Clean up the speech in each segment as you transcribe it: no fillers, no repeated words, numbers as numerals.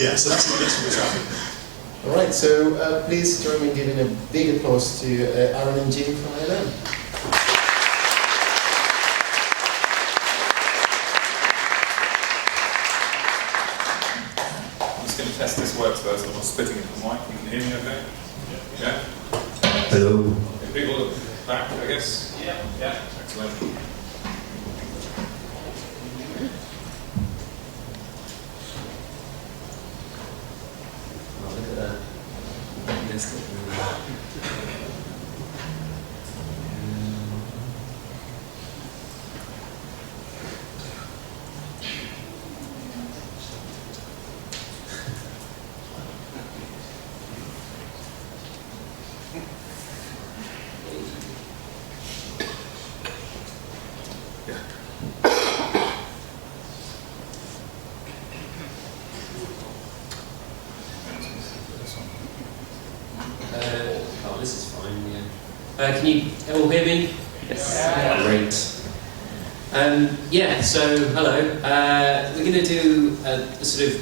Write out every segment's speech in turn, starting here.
Yeah, so that's what we're tracking. All right, so please join me in giving a big applause to Aaron and Jim from ILM. I'm just going to test this works first. I'm not spitting into the mic. You can hear me okay? Yeah? Hello. People look back, I guess? Yeah. Yeah. Excellent. Oh, look at that. Missed it. This is fine, yeah. Can you all hear me? Yes. Yeah. Great. Yeah, so hello. We're going to do a sort of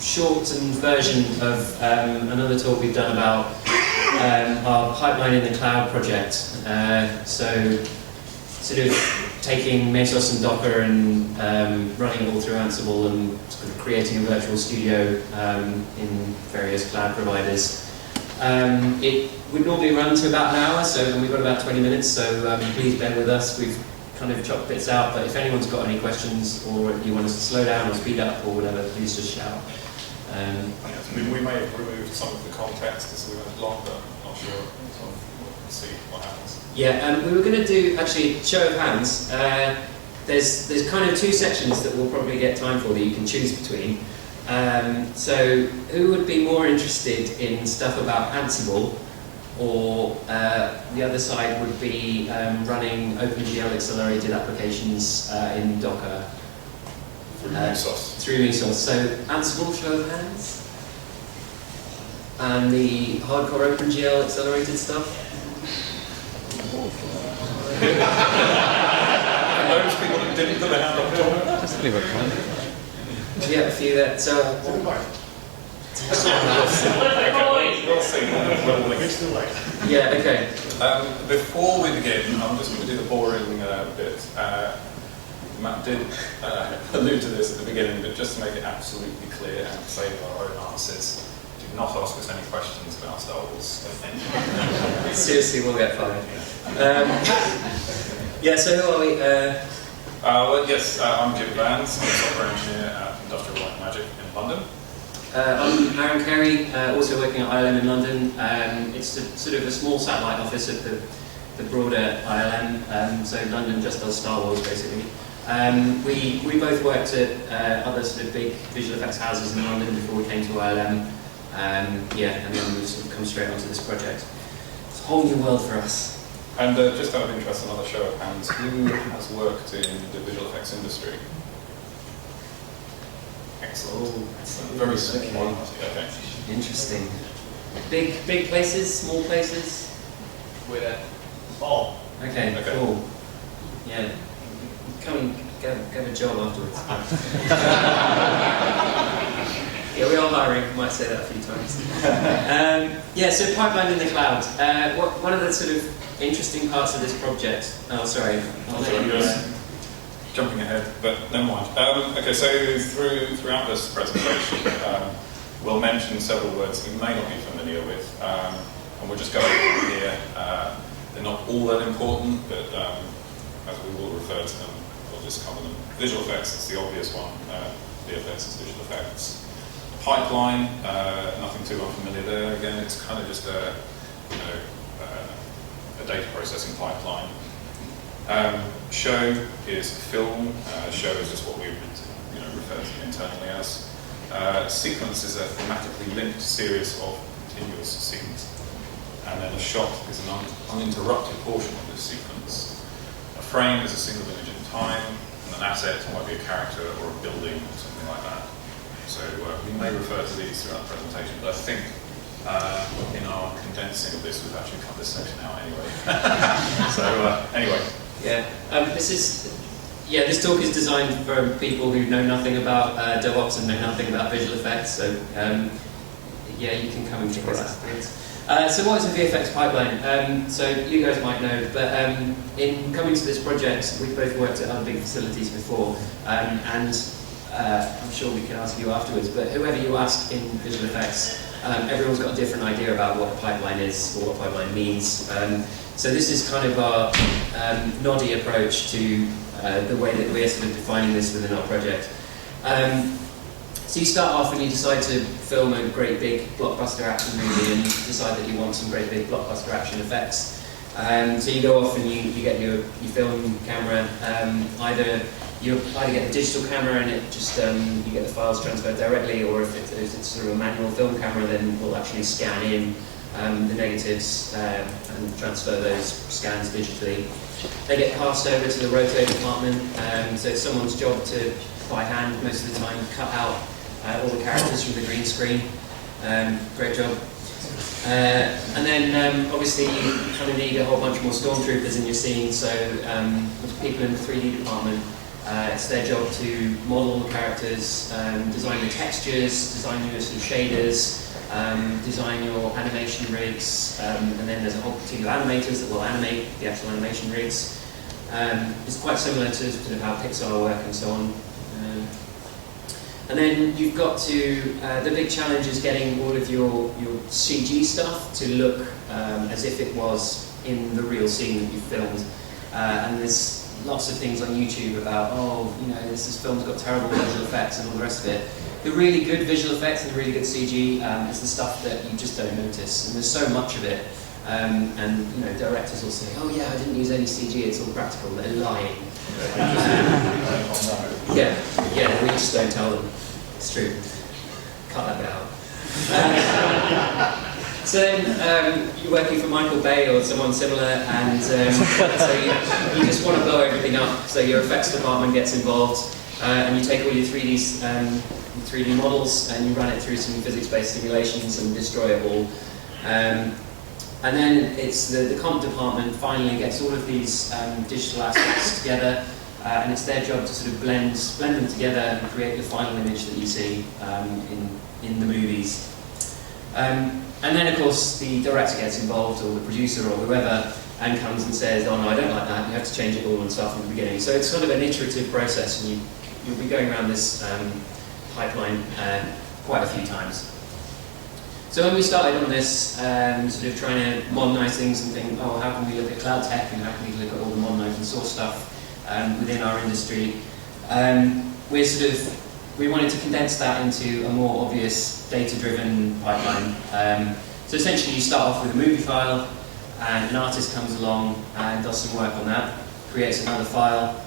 shortened version of another talk we've done about our pipeline in the cloud project. So sort of taking Mesos and Docker and running it all through Ansible and sort of creating a virtual studio in various cloud providers. It would normally run to about an hour, and we've got about 20 minutes, so please bear with us. We've kind of chopped bits out, but if anyone's got any questions or you want us to slow down or speed up or whatever, please just shout. We may have removed some of the context as we went along, but I'm not sure. So we'll see what happens. Yeah, we were going to do, actually, show of hands. There's kind of two sections that we'll probably get time for that you can choose between. So who would be more interested in stuff about Ansible, or the other side would be running OpenGL accelerated applications in Docker? Through Mesos. Through Mesos. So Ansible, show of hands. And the hardcore OpenGL accelerated stuff? And those people that didn't put their hand up at all? Just leave it comment. Yeah, a few there. So, We'll see. yeah, okay. Before we begin, I'm just going to do the boring bit. Matt did allude to this at the beginning, but just to make it absolutely clear and save our own answers, do not ask us any questions about Star Wars. Seriously, we'll get fired. Yeah, so who are we? Well, yes, I'm Jim Vans. I'm a software engineer at Industrial Light Magic in London. I'm Aaron Carey, also working at ILM in London. It's sort of a small satellite office of the broader ILM, so London just does Star Wars, basically. We both worked at other sort of big visual effects houses in London before we came to ILM. Yeah, and then we've sort of come straight onto this project. It's a whole new world for us. And just out of interest, another show of hands, who has worked in the visual effects industry? Excellent. Oh, Excellent. Very small. Okay. Interesting. Big places, small places? We're there. All. Okay, Okay. cool. Yeah. Come and get a job afterwards. Yeah, we are hiring. Might say that a few times. Yeah, so pipeline in the cloud. One of the sort of interesting parts of this project. Oh, sorry. I'll let you Jumping ahead, but never mind. Okay, so throughout this presentation, we'll mention several words you may not be familiar with, and we'll just go over them here. They're not all that important, but as we will refer to them, we'll just cover them. Visual effects is the obvious one. VFX is visual effects. Pipeline, nothing too unfamiliar there. Again, it's kind of just a data processing pipeline. Show is film. Show is just what we refer to internally as. Sequence is a thematically linked series of continuous scenes. And then a shot is an uninterrupted portion of this sequence. A frame is a single image in time, and an asset might be a character or a building or something like that. So we may refer to these throughout the presentation, but I think in our condensing of this, we've actually cut this section out anyway. So anyway. Yeah, this is yeah, this talk is designed for people who know nothing about DevOps and know nothing about visual effects, so yeah, you can come and check this afterwards. So what is a VFX pipeline? So you guys might know, but in coming to this project, we've both worked at other big facilities before, and I'm sure we can ask you afterwards, but whoever you ask in visual effects, everyone's got a different idea about what a pipeline is or what a pipeline means. So this is kind of our noddy approach to the way that we're sort of defining this within our project. So you start off and you decide to film a great big blockbuster action movie and you decide that you want some great big blockbuster action effects. So you go off and you get your film camera, either you get a digital camera and it just you get the files transferred directly, or if it's sort of a manual film camera, then we'll actually scan in the negatives and transfer those scans digitally. They get passed over to the roto department, so it's someone's job to, by hand most of the time, cut out all the characters from the green screen. Great job. And then obviously you kind of need a whole bunch more stormtroopers in your scene, so with people in the 3D department, it's their job to model the characters, design the textures, design your sort of shaders, design your animation rigs, and then there's a whole team of animators that will animate the actual animation rigs. It's quite similar to sort of how Pixar work and so on. And then you've got to, the big challenge is getting all of your CG stuff to look as if it was in the real scene that you filmed. And there's lots of things on YouTube about, oh, you know, this film's got terrible visual effects and all the rest of it. The really good visual effects and the really good CG is the stuff that you just don't notice, and there's so much of it. And you know, directors will say, oh yeah, I didn't use any CG, it's all practical. They're lying. Yeah, we just don't tell them. It's true. Cut that bit out. So then you're working for Michael Bay or someone similar, and so you just want to blow everything up. So your effects department gets involved, and you take all your 3D models and you run it through some physics-based simulations and destroy it all. And then it's the comp department finally gets all of these digital assets together, and it's their job to sort of blend them together and create the final image that you see in the movies. And then of course the director gets involved, or the producer or whoever, and comes and says, oh no, I don't like that, you have to change it all and start from the beginning. So it's sort of an iterative process, and you'll be going around this pipeline quite a few times. So when we started on this, sort of trying to modernise things and think, oh, how can we look at cloud tech and how can we look at all the modern open source stuff within our industry, we wanted to condense that into a more obvious data-driven pipeline. So essentially you start off with a movie file, and an artist comes along and does some work on that, creates another file.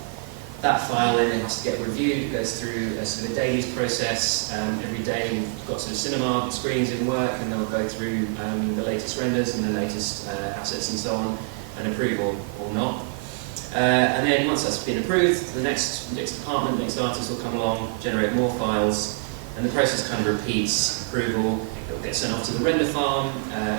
That file then has to get reviewed, it goes through a sort of dailies process. Every day we've got sort of cinema screens in work, and they'll go through the latest renders and the latest assets and so on, and approve or not. And then once that's been approved, the next department, next artist will come along, generate more files, and the process kind of repeats. Approval, it'll get sent off to the render farm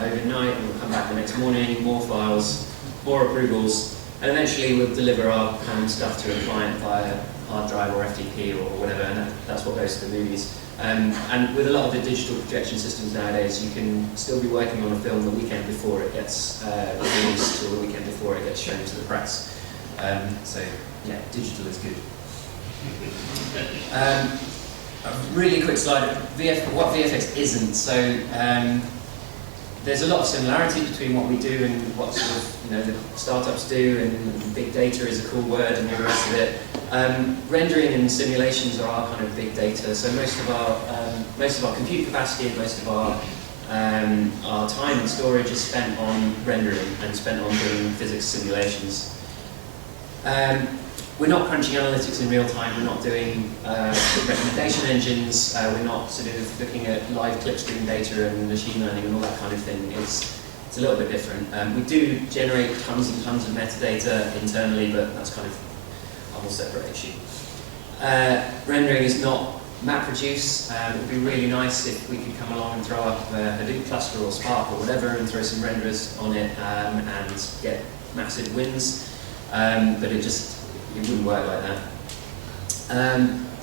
overnight, and we'll come back the next morning, more files, more approvals, and eventually we'll deliver our stuff to a client via hard drive or FTP or whatever, and that's what goes to the movies. And with a lot of the digital projection systems nowadays, you can still be working on a film the weekend before it gets released, or the weekend before it gets shown to the press. So yeah, digital is good. A really quick slide of what VFX isn't. So there's a lot of similarity between what we do and what sort of the startups do, and big data is a cool word and the rest of it. Rendering and simulations are our kind of big data. So most of our compute capacity and most of our time and storage is spent on rendering and spent on doing physics simulations. We're not crunching analytics in real time, we're not doing recommendation engines, we're not sort of looking at live clipstream data and machine learning and all that kind of thing. It's a little bit different. We do generate tons and tons of metadata internally, but that's kind of a whole separate issue. Rendering is not MapReduce. It would be really nice if we could come along and throw up a Hadoop cluster or Spark or whatever and throw some renderers on it and get massive wins. But it wouldn't work like that.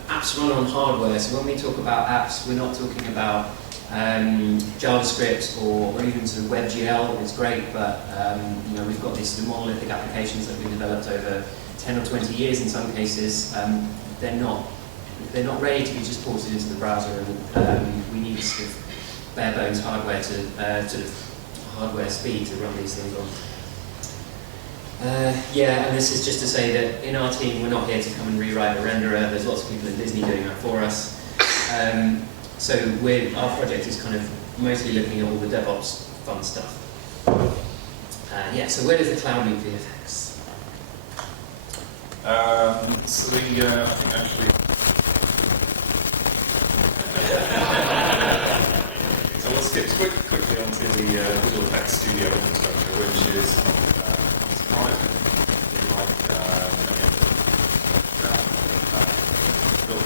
Apps run on hardware. So when we talk about apps, we're not talking about JavaScript or even sort of WebGL. It's great, but you know, we've got these sort of monolithic applications that have been developed over 10 or 20 years in some cases. They're not ready to be just ported into the browser, and we need sort of bare bones hardware to sort of hardware speed to run these things on. Yeah, and this is just to say that in our team we're not here to come and rewrite a renderer. There's lots of people in Disney doing that for us. So our project is kind of mostly looking at all the DevOps fun stuff. Yeah, so where does the cloud meet VFX? So I think actually. So we'll skip quickly onto the Visual Effects Studio infrastructure, which is private, like built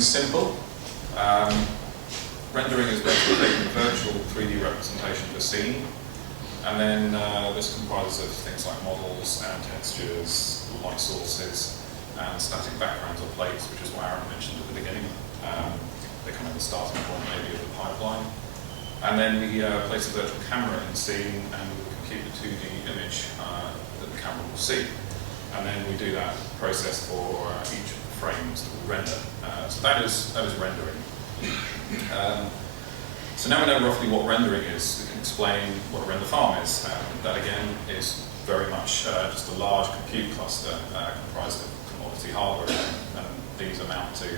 simple. Rendering is basically taking a virtual 3D representation of a scene, and then this comprises of things like models and textures, light sources, and static backgrounds or plates, which is what Aaron mentioned at the beginning. They're kind of the starting point maybe of the pipeline. And then we place a virtual camera in the scene, and we compute the 2D image that the camera will see. And then we do that process for each of the frames that we render. So that is rendering. So now we know roughly what rendering is. We can explain what a render farm is. That again is very much just a large compute cluster comprised of commodity hardware, and these amount to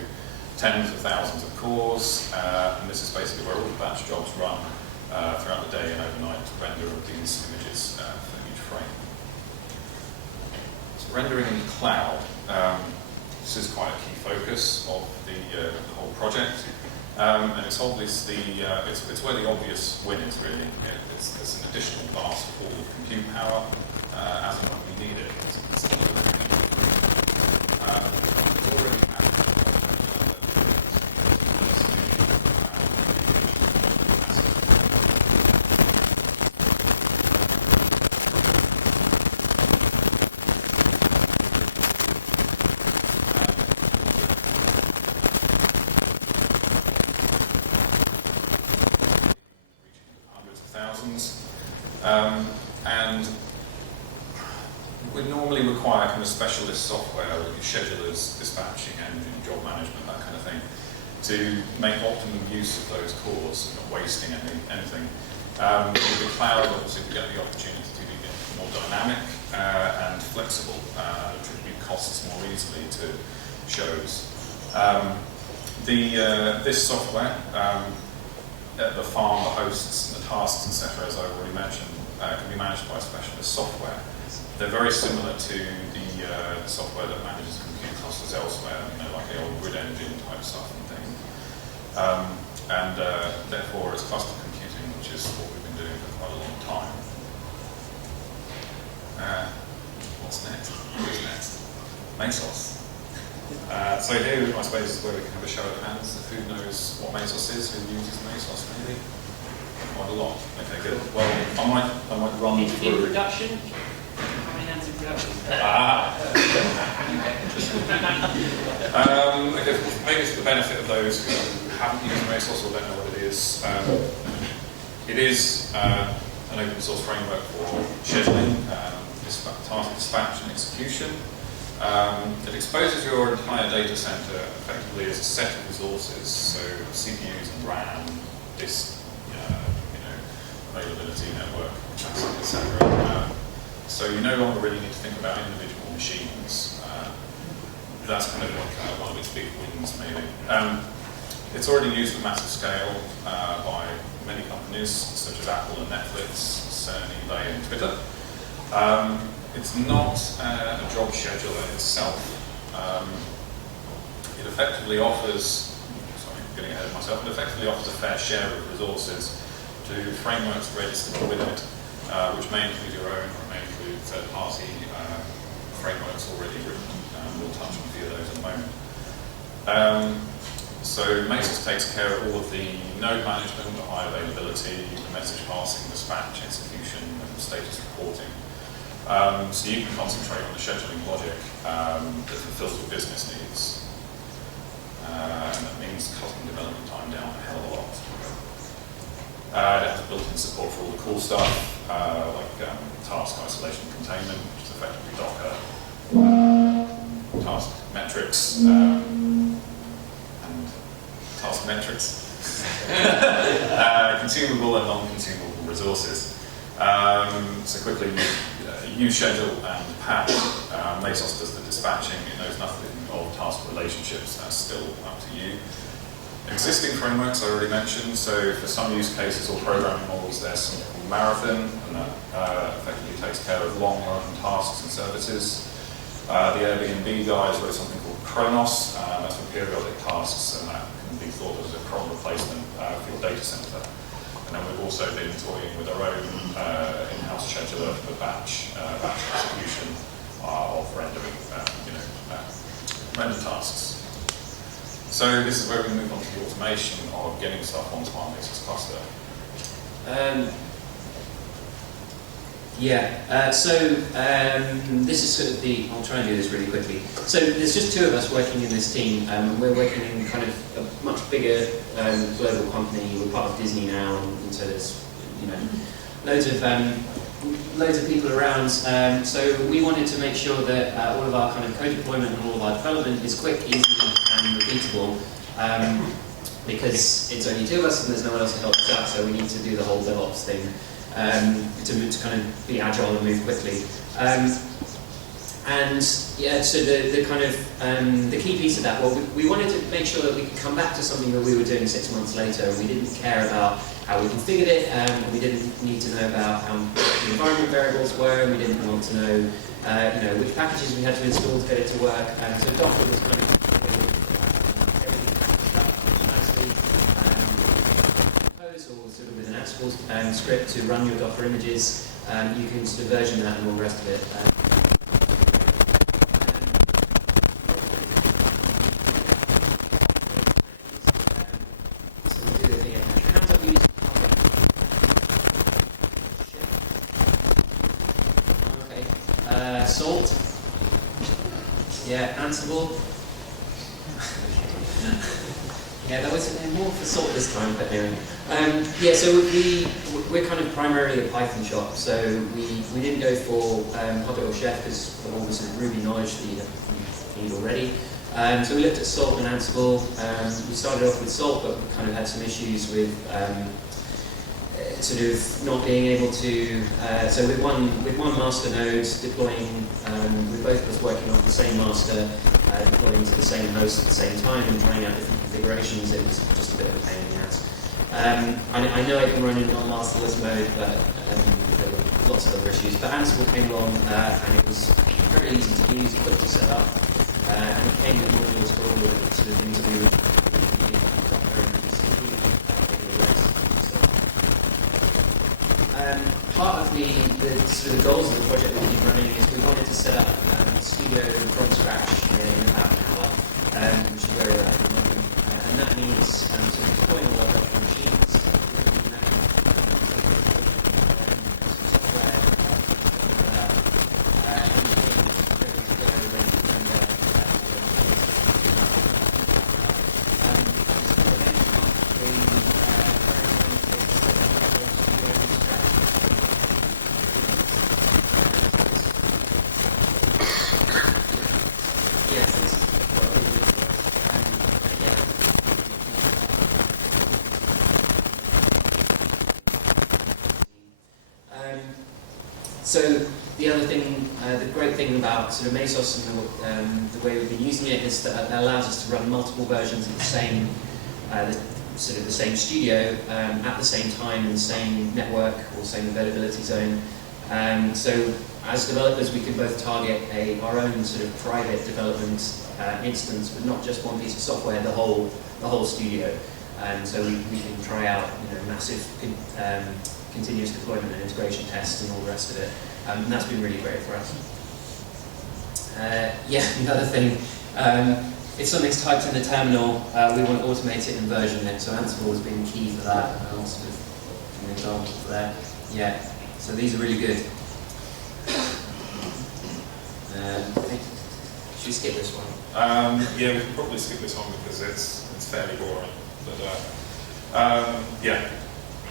tens of thousands of cores. And this is basically where all the batch jobs run throughout the day and overnight to render these images for each frame. So rendering in the cloud. This is quite a key focus of the whole project, and it's obviously it's where the obvious win is really. It's an additional vast pool of compute power as and when we need it. Already and would normally require kind of specialist software like schedulers, dispatching engine, job management, that kind of thing, to make optimum use of those cores, not wasting anything. With the cloud, obviously, we get the opportunity to be more dynamic and flexible, attribute costs more easily to shows. This software, the farm, the hosts, the tasks, etc., as I already mentioned, can be managed by specialist software. They're very similar to the software that manages compute clusters elsewhere, like the old grid engine type stuff and things. And therefore, it's cluster computing, which is what we've been doing for quite a long time. What's next? Who's next? Mesos. So here, I suppose, is where we can have a show of hands. Who knows what Mesos is? Who uses Mesos? Maybe quite a lot. Okay, good. Well, I might run through. In production. How many hands in production? Okay, maybe for the benefit of those who haven't used Mesos or don't know what it is an open source framework for scheduling, task dispatch and execution. It exposes your entire data center effectively as a set of resources, so CPUs and RAM, disk, availability, network, etc. So you no longer really need to think about individual machines. That's kind of like one of its big wins, maybe. It's already used at massive scale by many companies, such as Apple and Netflix, CERN, eBay, and Twitter. It's not a job scheduler itself. It effectively offers, sorry, I'm getting ahead of myself, it effectively offers a fair share of resources to frameworks registered with it, which may include your own or may include third-party frameworks already written. We'll touch on a few of those in a moment. So Mesos takes care of all of the node management, the high availability, the message passing, dispatch, execution, and status reporting. So you can concentrate on the scheduling logic that fulfills your business needs. And that means cutting development time down a hell of a lot. It has built-in support for all the cool stuff, like task isolation containment, which is effectively Docker, task metrics, and task metrics, consumable and non-consumable resources. So quickly, you schedule and patch. Mesos does the dispatching. It knows nothing of task relationships. That's still up to you. Existing frameworks I already mentioned. So for some use cases or programming models, there's something called Marathon, and that effectively takes care of long-run tasks and services. The Airbnb guys wrote something called Kronos. That's for periodic tasks, and that can be thought of as a cron replacement for your data center. And then we've also been toying with our own in-house scheduler for batch execution of rendering, render tasks. So this is where we move on to the automation of getting stuff onto our Mesos cluster. This is sort of I'll try and do this really quickly. So there's just two of us working in this team. We're working in kind of a much bigger global company. We're part of Disney now, and so there's loads of people around. So we wanted to make sure that all of our kind of code deployment and all of our development is quick, easy, and repeatable. Because it's only two of us and there's no one else to help us out, so we need to do the whole DevOps thing. To kind of be agile and move quickly. So the kind of the key piece of that, well, we wanted to make sure that we could come back to something that we were doing 6 months later, and we didn't care about how we configured it, and we didn't need to know about how the environment variables were, and we didn't want to know, which packages we had to install to get it to work. So Docker was kind of everything packaged up nicely. Or sort of with an Ansible script to run your Docker images, you can sort of version that and all the rest of it. So we'll do the thing again. Hands up, use. Okay. Salt. Yeah, Ansible. Yeah, there was more for salt this time, but anyway. So we're kind of primarily a Python shop, so we didn't go for Hot or Chef because of all the sort of Ruby knowledge that you need already. So we looked at Salt and Ansible. We started off with Salt, but we kind of had some issues with sort of not being able to. So with one master node deploying, with both of us working on the same master, deploying to the same host at the same time and trying out different configurations, it was just a bit of a pain in the ass. I know I can run in non-masterless mode, but there were lots of other issues. But Ansible came along, and it was very easy to use, quick to set up, and it came with modules for all the sort of things that we would need, part of the sort of goals of the project that we've been running is we wanted to set up a studio from scratch in about an hour, which is where we're at the moment. And that means sort of deploying all our virtual machines, So the other thing, the great thing about sort of Mesos and the way we've been using it is that it allows us to run multiple versions of the same, the same studio at the same time in the same network or same availability zone. So as developers, we can both target our own sort of private development instance, but not just one piece of software, the whole studio. So we can try out massive continuous deployment and integration tests and all the rest of it. And that's been really great for us. Another thing, if something's typed in the terminal, we want to automate it and version it. So Ansible has been key for that. And I'll sort of give an example for that. Yeah, so these are really good. Should we skip this one? Yeah, we can probably skip this one because it's fairly boring. But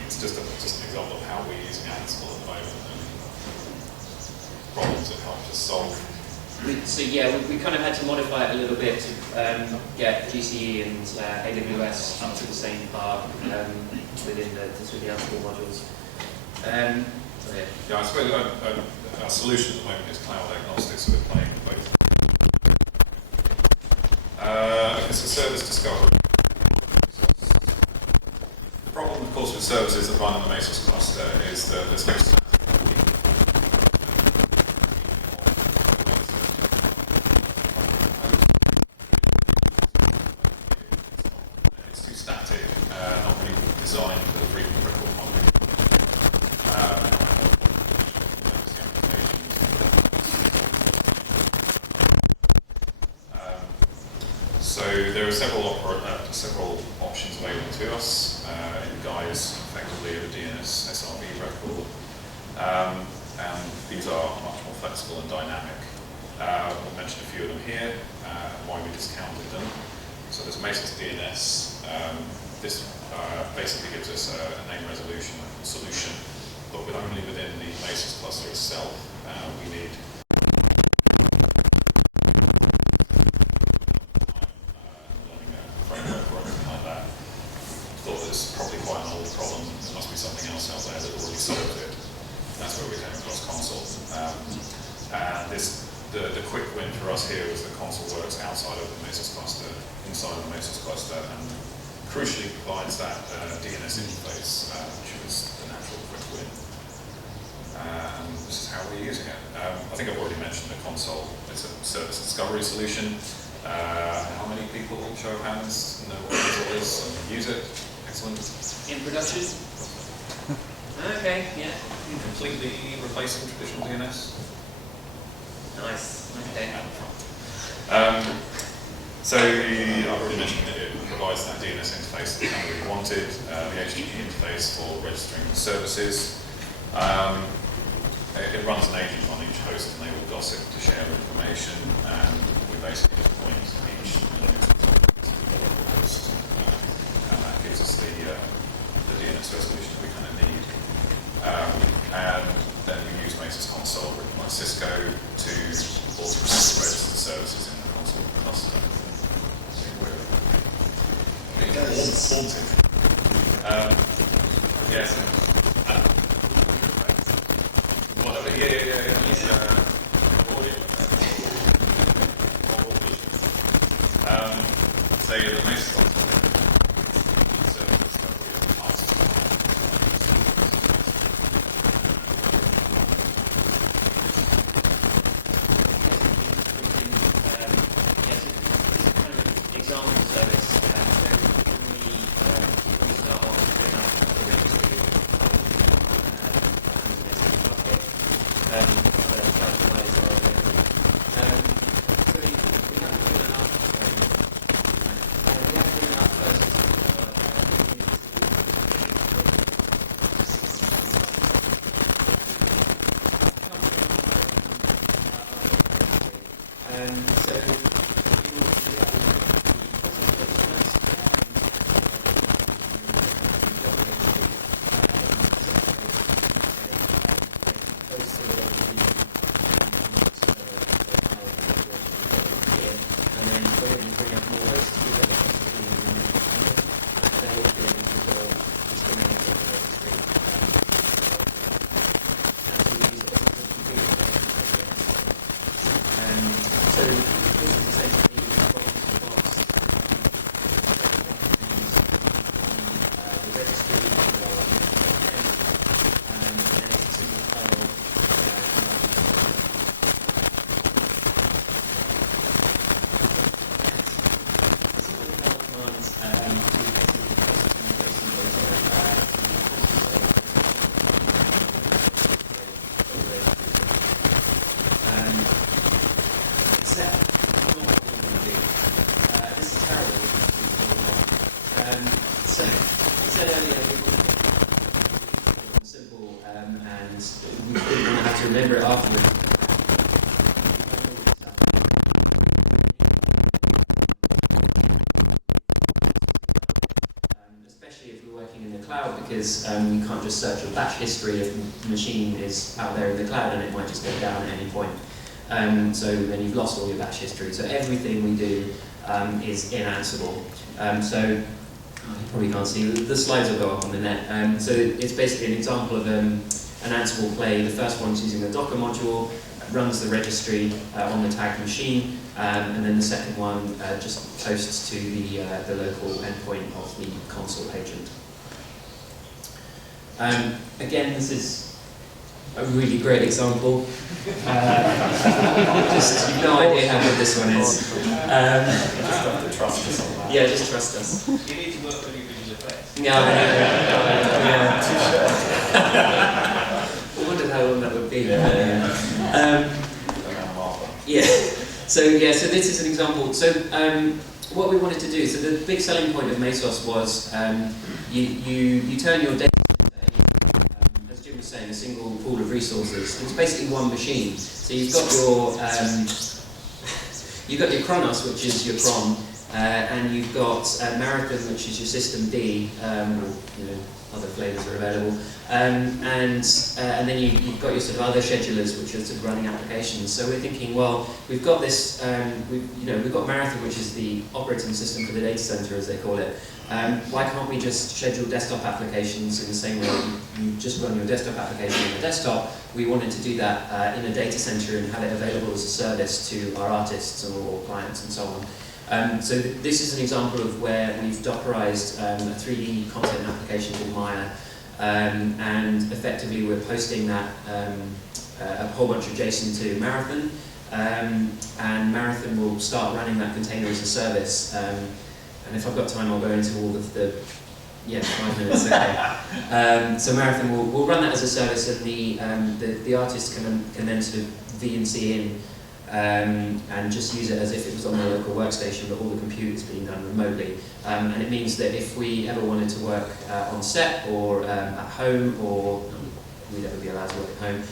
it's just an example of how we're using Ansible at the moment and problems it helps us solve. We kind of had to modify it a little bit to get GCE and AWS up to the same par within the Ansible modules. I suppose our solution at the moment is cloud agnostic, so we're playing both. It's a service discovery. The problem, of course, with services that run in the Mesos cluster is that there's no it's too static, not really designed for the frequent critical economy. So there are several options available to us in the guise, effectively, of a DNS SRV record, and these are much more flexible and dynamic. We'll mention a few of them here, why we discounted them. So there's Mesos DNS. This basically gives us a name resolution solution, but only within the Mesos cluster itself. We need quite an old problem. There must be something else out there that already solved it. That's where we came across Consul. And the quick win for us here was that Consul works outside of the Mesos cluster, inside of the Mesos cluster, and crucially provides that DNS interface, which was the natural quick win. And this is how we're using it. I think I've already mentioned the Consul. It's a service discovery solution. How many people, show of hands, know what Consul is and use it? Excellent. In production? Okay, yeah. Completely replacing traditional DNS. Nice, okay. So I've already mentioned that it provides that DNS interface that we wanted, the HTTP interface for registering services. It runs an agent on each host and they will gossip to share information, and we basically just point each host, and that gives us the DNS resolution that we kind of need. And then we use Mesos Console written by Cisco to automatically register services in the Consul cluster. Yes. Whatever. Yeah. It's audio. So the Mesos Console service discovery is past. Example service. We start off with the registry so we have to do an after. So I said earlier, we want to make it simple, and we didn't want to have to remember it afterwards. Especially if we're working in the cloud, because you can't just search your batch history if the machine is out there in the cloud and it might just go down at any point. So then you've lost all your batch history. So everything we do is in Ansible. So you probably can't see, the slides will go up on the net. So it's basically an example of an Ansible play. The first one's using a Docker module, runs the registry on the tagged machine, and then the second one just posts to the local endpoint of the Consul agent. Again, this is a really great example. Just you've no idea how good this one is. Just have to trust us on that. Yeah, just trust us. You need to work with your visual effects. Yeah, I wondered how long that would be. Yeah. So this is an example. So what we wanted to do. So the big selling point of Mesos was you turn your data. As Jim was saying, a single pool of resources. It's basically one machine. So you've got your Kronos, which is your cron, and you've got Marathon, which is your system D. Other flavors are available, and then you've got your sort of other schedulers, which are sort of running applications. So we're thinking, well, we've got this, we've got Marathon, which is the operating system for the data center, as they call it. Why can't we just schedule desktop applications in the same way you just run your desktop application on the desktop? We wanted to do that in a data center and have it available as a service to our artists or clients and so on. So this is an example of where we've Dockerized a 3D content application called Maya, and effectively we're posting that a whole bunch of JSON to Marathon, and Marathon will start running that container as a service. And if I've got time, I'll go into all of the 5 minutes. Okay. So Marathon will run that as a service, and the artist can then sort of VNC in. And just use it as if it was on the local workstation, but all the compute is being done remotely. And it means that if we ever wanted to work on set or at home, or we'd never be allowed to work at home,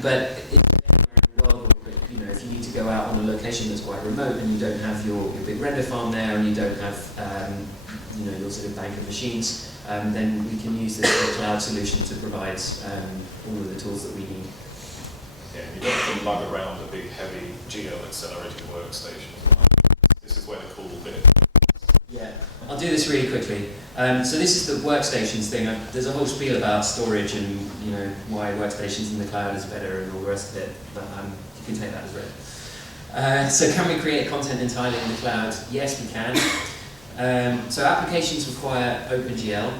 but anywhere in the world, if you need to go out on a location that's quite remote and you don't have your big render farm there, and you don't have your sort of bank of machines, then we can use this cloud solution to provide all of the tools that we need. Yeah, you don't have to lug around a big, heavy geo-accelerated workstation. This is where the cool bit. Yeah, I'll do this really quickly. So this is the workstations thing. There's a whole spiel about storage and why workstations in the cloud is better and all the rest of it, but you can take that as read. So can we create content entirely in the cloud? Yes, we can. So applications require OpenGL.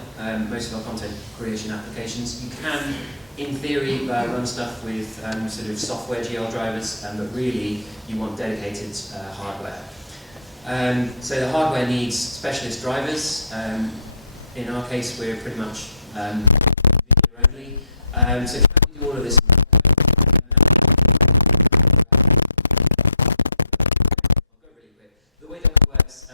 Most of our content creation applications. You can, in theory, run stuff with sort of software GL drivers, but really you want dedicated hardware. So the hardware needs specialist drivers. In our case, we're pretty much video only. So can we do all of this? I'll go really quick. The way that it works.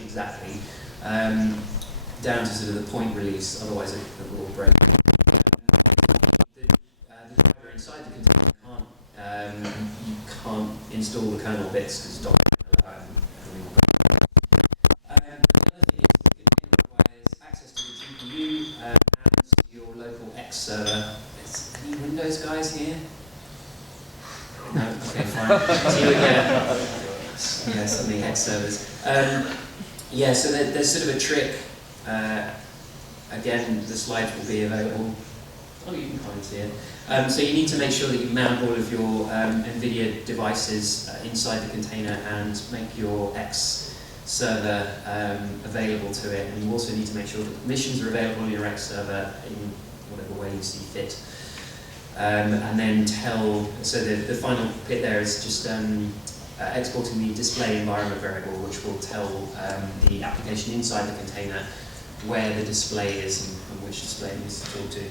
Exactly, down to sort of the point release, otherwise it will break. The driver inside the container you can't install the kernel bits because Docker another thing is the container requires access to the GPU and your local X server. Any Windows guys here? No? Okay, fine. So yeah, suddenly X servers. Yeah, so there's sort of a trick. Again, the slides will be available Oh, you can comment here. So you need to make sure that you mount all of your NVIDIA devices inside the container and make your X server available to it. And you also need to make sure that the permissions are available on your X server in whatever way you see fit. And then so the final bit there is just exporting the display environment variable, which will tell the application inside the container where the display is and which display it needs to talk to.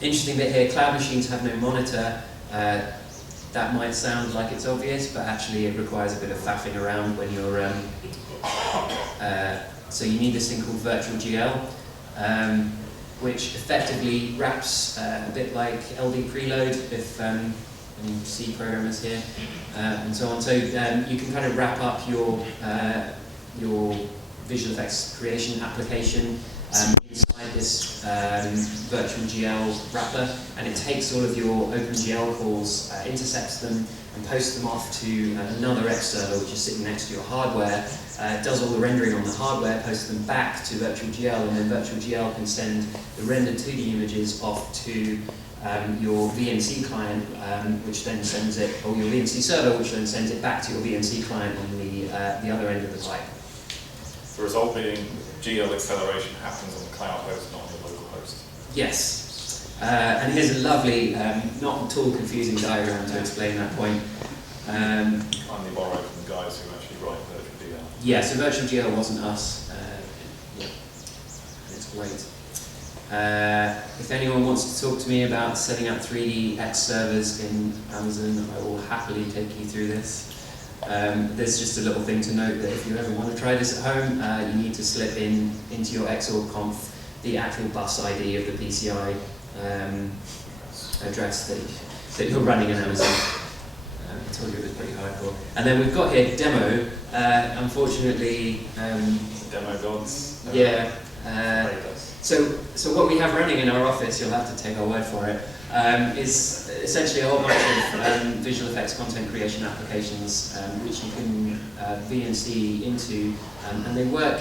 Interesting bit here, cloud machines have no monitor. That might sound like it's obvious, but actually it requires a bit of faffing around when you're... so you need this thing called VirtualGL, which effectively wraps a bit like LD preload, if any C programmers here, and so on. So you can kind of wrap up your visual effects creation application inside this VirtualGL wrapper, and it takes all of your OpenGL calls, intercepts them, and posts them off to another X server which is sitting next to your hardware, does all the rendering on the hardware, posts them back to VirtualGL, and then VirtualGL can send the rendered 2D images off to your VNC client, which then sends it, or your VNC server, which then sends it back to your VNC client on the other end of the pipe. The result being GL acceleration happens on the cloud host, not on the local host. Yes. And here's a lovely, not at all confusing diagram to explain that point. Kindly borrowed from the guys who actually write VirtualGL. Yeah, so VirtualGL wasn't us. Yeah. It's great. If anyone wants to talk to me about setting up 3D X servers in Amazon, I will happily take you through this. There's just a little thing to note that if you ever want to try this at home, you need to slip into your Xorg conf the actual bus ID of the PCI address that you're running in Amazon. I told you it was pretty hardcore. And then we've got here demo. Unfortunately, Demo gods. yeah. So what we have running in our office, you'll have to take our word for it, is essentially a whole bunch of visual effects content creation applications which you can VNC into, and they work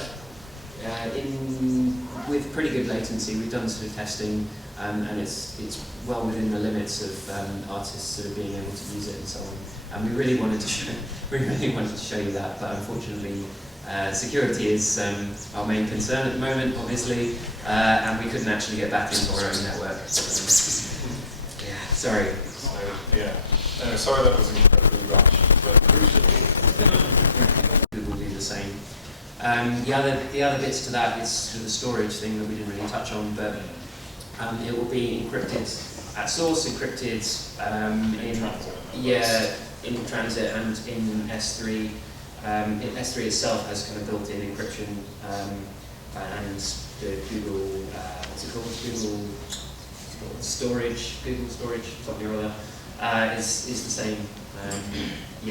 with pretty good latency. We've done sort of testing, and it's well within the limits of artists sort of being able to use it and so on. And we really wanted to show you that, but unfortunately security is our main concern at the moment, obviously, and we couldn't actually get back into our own network. Yeah, sorry. So, yeah. No, sorry that was incredibly rushed, but crucially. Google do the same. The other bits to that is sort of the storage thing that we didn't really touch on, but it will be encrypted at source, encrypted in transit and in S3. S3 itself has kind of built-in encryption, and the Google, what's it called? Google storage, something or other, is the same.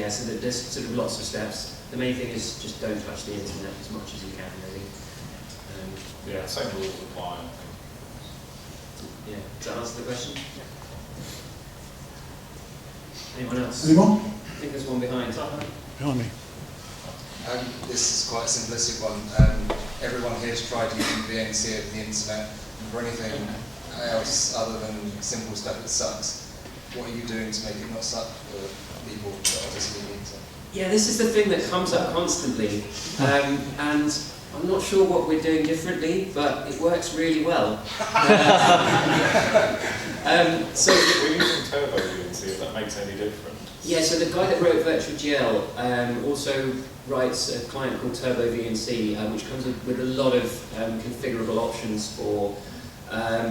So there's sort of lots of steps. The main thing is just don't touch the internet as much as you can, really. Same rules apply. Yeah, does that answer the question? Anyone else? Anyone? I think there's one behind. Behind me. This is quite a simplistic one. Everyone here's tried using VNC over the internet, and for anything else other than simple stuff that sucks, what are you doing to make it not suck for people that obviously need to? Yeah, this is the thing that comes up constantly, and I'm not sure what we're doing differently, but it works really well. So we're using Turbo VNC, if that makes any difference. Yeah, so the guy that wrote VirtualGL also writes a client called Turbo VNC, which comes with a lot of configurable options for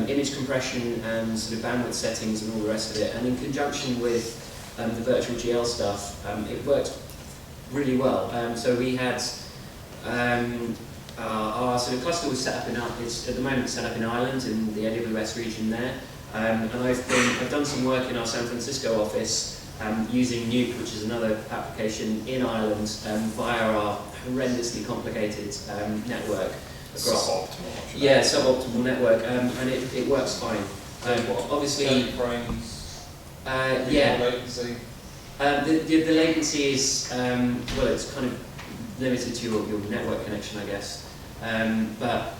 image compression and sort of bandwidth settings and all the rest of it. And in conjunction with the VirtualGL stuff, it worked really well. So we had our sort of cluster was set up it's at the moment set up in Ireland in the AWS region there, and I've done some work in our San Francisco office. Using Nuke, which is another application in Ireland, via our horrendously complicated network. Suboptimal. Suboptimal network, and it works fine. Obviously, frames, latency. The latency is it's kind of limited to your network connection, I guess. But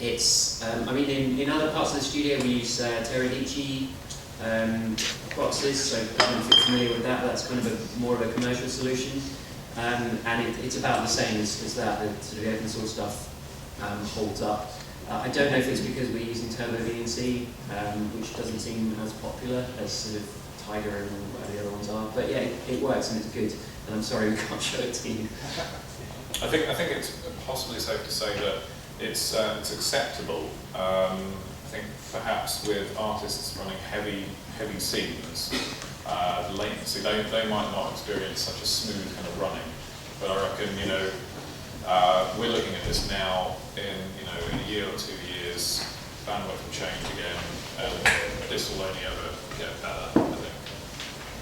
it's, I mean, in other parts of the studio we use Teradici boxes, so if you're familiar with that, that's kind of more of a commercial solution. And it's about the same as that, the sort of open source stuff holds up. I don't know if it's because we're using Turbo VNC, which doesn't seem as popular as sort of Tiger and whatever the other ones are, but yeah, it works and it's good, and I'm sorry we can't show it to you. I think it's possibly safe to say that it's acceptable. I think perhaps with artists running heavy scenes, latency, they might not experience such a smooth kind of running. But I reckon, we're looking at this now in a year or 2 years, bandwidth will change again, and this will only ever get better, I think.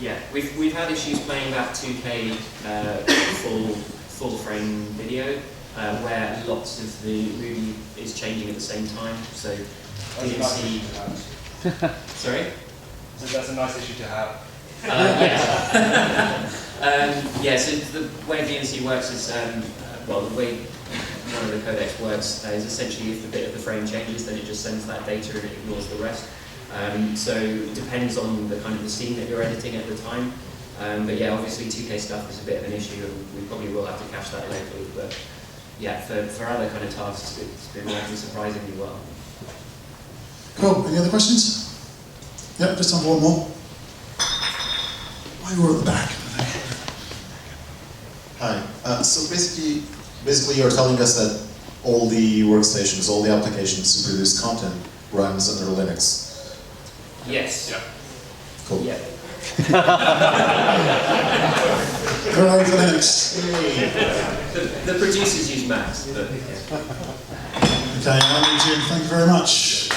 Yeah, we've had issues playing back 2K full frame video, where lots of the movie is changing at the same time. So DNC. Sorry. So that's a nice issue to have. Yeah. Yeah. So the way VNC works is, well, the way one of the codecs works is essentially if a bit of the frame changes, then it just sends that data and it ignores the rest. So it depends on the kind of the scene that you're editing at the time. But yeah, obviously 2K stuff is a bit of an issue, and we probably will have to cache that locally. But yeah, for other kind of tasks, it's been working surprisingly well. Cool. Any other questions? Yep, just on one more. Why we're at the back? Hi. So basically, you're telling us that all the workstations, all the applications to produce content runs under Linux. Yes. Yeah. Cool. Yeah. Hooray for Linux. The producers use Macs, but yeah. Okay, Andy, Jim, thank you very much.